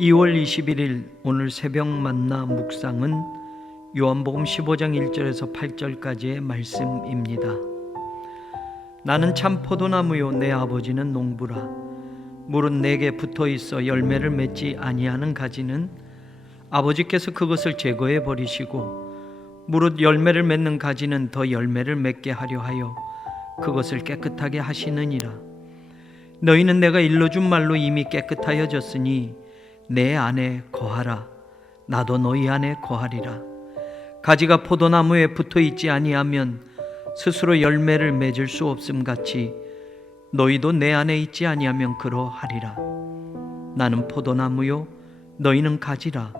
2월 21일 오늘 새벽 만나 묵상은 요한복음 15장 1절에서 8절까지의 말씀입니다. 나는 참 포도나무요 내 아버지는 농부라. 무릇 내게 붙어있어 열매를 맺지 아니하는 가지는 아버지께서 그것을 제거해 버리시고, 무릇 열매를 맺는 가지는 더 열매를 맺게 하려 하여 그것을 깨끗하게 하시느니라. 너희는 내가 일러준 말로 이미 깨끗하여졌으니 내 안에 거하라. 나도 너희 안에 거하리라. 가지가 포도나무에 붙어있지 아니하면 스스로 열매를 맺을 수 없음 같이 너희도 내 안에 있지 아니하면 그러하리라. 나는 포도나무요 너희는 가지라.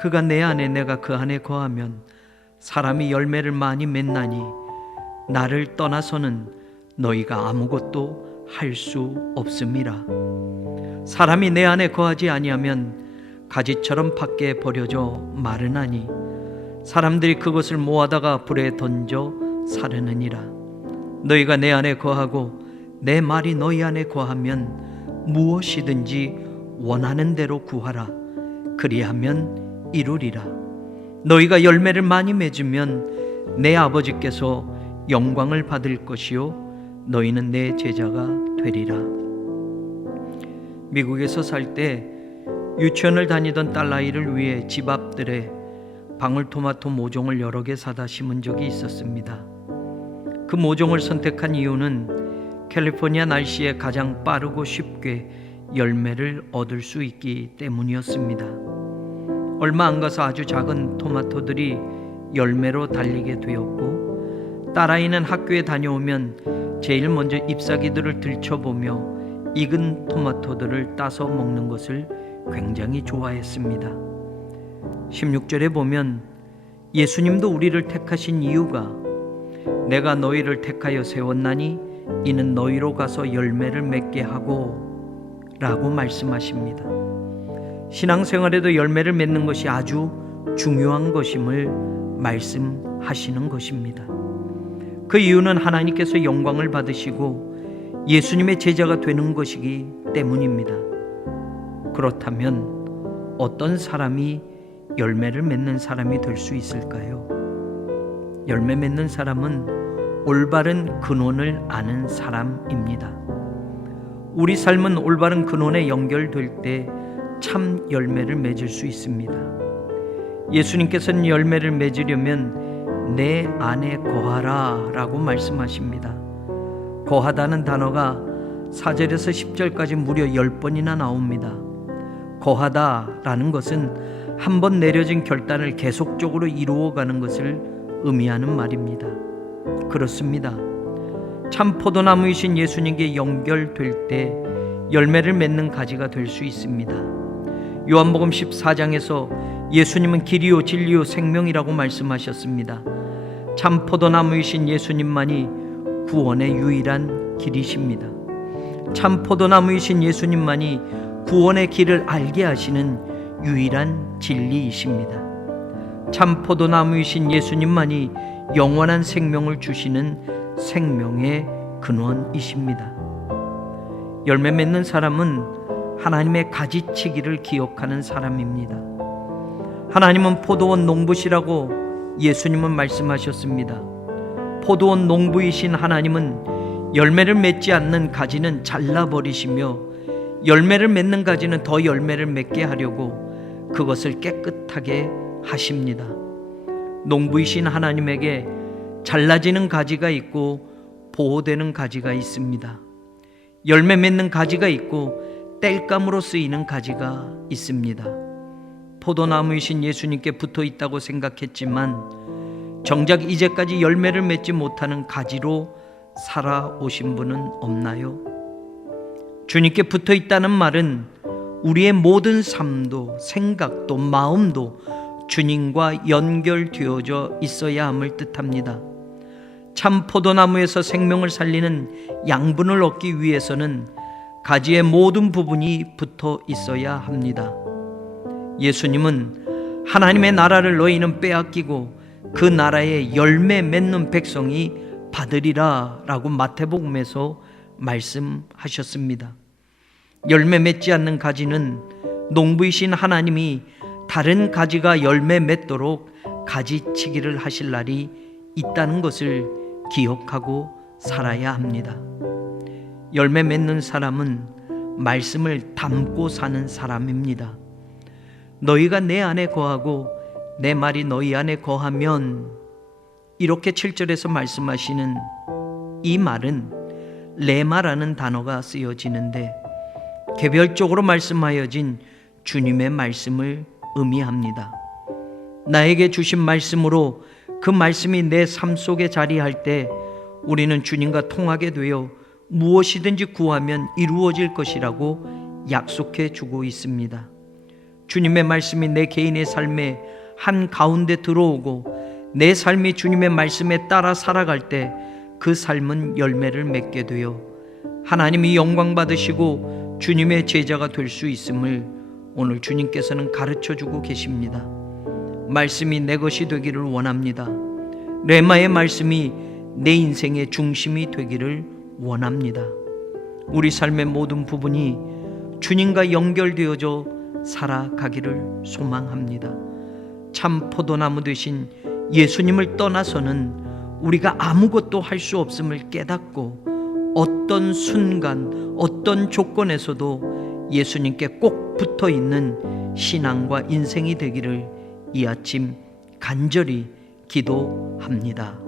그가 내 안에 내가 그 안에 거하면 사람이 열매를 많이 맺나니 나를 떠나서는 너희가 아무것도 할 수 없음이라. 사람이 내 안에 거하지 아니하면 가지처럼 밖에 버려져 마르나니 사람들이 그것을 모아다가 불에 던져 사르느니라. 너희가 내 안에 거하고 내 말이 너희 안에 거하면 무엇이든지 원하는 대로 구하라. 그리하면 이루리라. 너희가 열매를 많이 맺으면 내 아버지께서 영광을 받을 것이요 너희는 내 제자가 되리라. 미국에서 살 때 유치원을 다니던 딸아이를 위해 집 앞들에 방울토마토 모종을 여러 개 사다 심은 적이 있었습니다. 그 모종을 선택한 이유는 캘리포니아 날씨에 가장 빠르고 쉽게 열매를 얻을 수 있기 때문이었습니다. 얼마 안 가서 아주 작은 토마토들이 열매로 달리게 되었고, 딸아이는 학교에 다녀오면 제일 먼저 잎사귀들을 들춰보며 익은 토마토들을 따서 먹는 것을 굉장히 좋아했습니다. 16절에 보면 예수님도 우리를 택하신 이유가 내가 너희를 택하여 세웠나니 이는 너희로 가서 열매를 맺게 하고 라고 말씀하십니다. 신앙생활에도 열매를 맺는 것이 아주 중요한 것임을 말씀하시는 것입니다. 그 이유는 하나님께서 영광을 받으시고 예수님의 제자가 되는 것이기 때문입니다. 그렇다면 어떤 사람이 열매를 맺는 사람이 될 수 있을까요? 열매 맺는 사람은 올바른 근원을 아는 사람입니다. 우리 삶은 올바른 근원에 연결될 때 참 열매를 맺을 수 있습니다. 예수님께서는 열매를 맺으려면 내 안에 거하라 라고 말씀하십니다. 거하다는 단어가 4절에서 10절까지 무려 10번이나 나옵니다. 거하다라는 것은 한 번 내려진 결단을 계속적으로 이루어가는 것을 의미하는 말입니다. 그렇습니다. 참 포도나무이신 예수님께 연결될 때 열매를 맺는 가지가 될 수 있습니다. 요한복음 14장에서 예수님은 길이요 진리요 생명이라고 말씀하셨습니다. 참 포도나무이신 예수님만이 구원의 유일한 길이십니다. 참 포도나무이신 예수님만이 구원의 길을 알게 하시는 유일한 진리이십니다. 참 포도나무이신 예수님만이 영원한 생명을 주시는 생명의 근원이십니다. 열매 맺는 사람은 하나님의 가지치기를 기억하는 사람입니다. 하나님은 포도원 농부시라고 예수님은 말씀하셨습니다. 포도원 농부이신 하나님은 열매를 맺지 않는 가지는 잘라버리시며 열매를 맺는 가지는 더 열매를 맺게 하려고 그것을 깨끗하게 하십니다. 농부이신 하나님에게 잘라지는 가지가 있고 보호되는 가지가 있습니다. 열매 맺는 가지가 있고 땔감으로 쓰이는 가지가 있습니다. 포도나무이신 예수님께 붙어 있다고 생각했지만 정작 이제까지 열매를 맺지 못하는 가지로 살아오신 분은 없나요? 주님께 붙어 있다는 말은 우리의 모든 삶도 생각도 마음도 주님과 연결되어져 있어야 함을 뜻합니다. 참 포도나무에서 생명을 살리는 양분을 얻기 위해서는 가지의 모든 부분이 붙어 있어야 합니다. 예수님은 하나님의 나라를 너희는 빼앗기고 그 나라의 열매 맺는 백성이 받으리라 라고 마태복음에서 말씀하셨습니다. 열매 맺지 않는 가지는 농부이신 하나님이 다른 가지가 열매 맺도록 가지치기를 하실 날이 있다는 것을 기억하고 살아야 합니다. 열매 맺는 사람은 말씀을 담고 사는 사람입니다. 너희가 내 안에 거하고 내 말이 너희 안에 거하면, 이렇게 7절에서 말씀하시는 이 말은 레마라는 단어가 쓰여지는데 개별적으로 말씀하여진 주님의 말씀을 의미합니다. 나에게 주신 말씀으로 그 말씀이 내 삶 속에 자리할 때 우리는 주님과 통하게 되어 무엇이든지 구하면 이루어질 것이라고 약속해 주고 있습니다. 주님의 말씀이 내 개인의 삶에 한 가운데 들어오고 내 삶이 주님의 말씀에 따라 살아갈 때 그 삶은 열매를 맺게 되어 하나님이 영광 받으시고 주님의 제자가 될 수 있음을 오늘 주님께서는 가르쳐 주고 계십니다. 말씀이 내 것이 되기를 원합니다. 레마의 말씀이 내 인생의 중심이 되기를 원합니다. 우리 삶의 모든 부분이 주님과 연결되어져 살아가기를 소망합니다. 참 포도나무 되신 예수님을 떠나서는 우리가 아무것도 할 수 없음을 깨닫고 어떤 순간 어떤 조건에서도 예수님께 꼭 붙어 있는 신앙과 인생이 되기를 이 아침 간절히 기도합니다.